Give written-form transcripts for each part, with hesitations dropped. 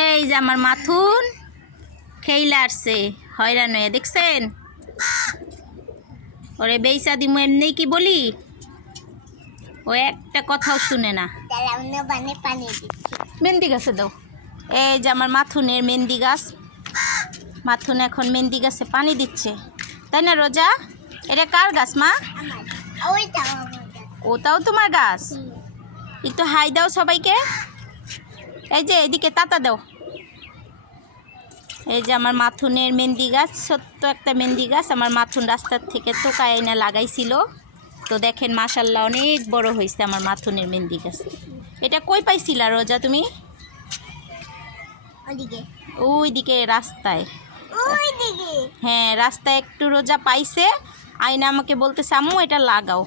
এই যে আমার মাথুন খেইলা আসছে হয়রান হয়ে, দেখছেন? ওরে বেইসা দিমু এমনি কি বলি, ও একটা কথাও শুনে না। মেহেন্দি গাছে দাও। এই যে আমার মাথুনের মেহেন্দি গাছ, মাথুন এখন মেহেন্দি গাছে পানি দিচ্ছে, তাই না রোজা? এটা কার গাছ মা? ওটাও তোমার গাছ? একটু হাই দাও সবাইকে। এই যে এদিকে তাতা দাও। এই যে আমার মাথুনের মেহেন্দি গাছ, ছোট্ট একটা মেহেন্দি গাছ আমার মাথুন রাস্তার থেকে টোকায় এনে লাগাইছিল। তো দেখেন মাশাল্লাহ অনেক বড় হয়েছে আমার মাথুনের মেহেন্দি গাছ। এটা কই পাইছিলা রোজা তুমি? ওইদিকে রাস্তায়। হ্যাঁ রাস্তায় একটু রোজা পাইছে, আইনা আমাকে বলতেছে আম্মু এটা লাগাও।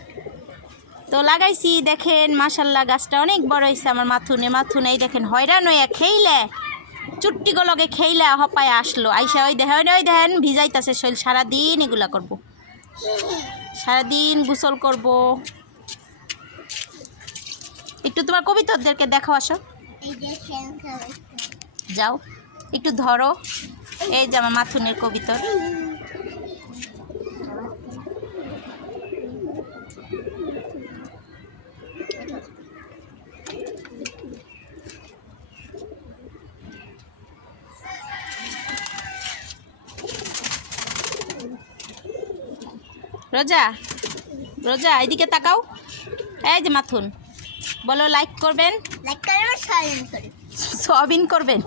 তো লাগাইছি, দেখেন মাশাল্লাহ গাছটা অনেক বড় হয়েছে আমার মাথুনে। এই দেখেন হয়রান হইয়া খেইলে চুট্টিগুলোকে খেইলে হপায় আসলো, আইসা ওই দেখেন ভিজাইতেছে শরীর। সারাদিন এগুলা করব, সারাদিন গোসল করব। একটু তোমার কবিতরদেরকে দেখো, আসো যাও একটু ধরো। এই যে আমার মাথুনের কবিতর। রোজা রোজা এদিকে তাকাও। এই যে মাথুন বলো লাইক করবেন, সয়াবিন করবেন।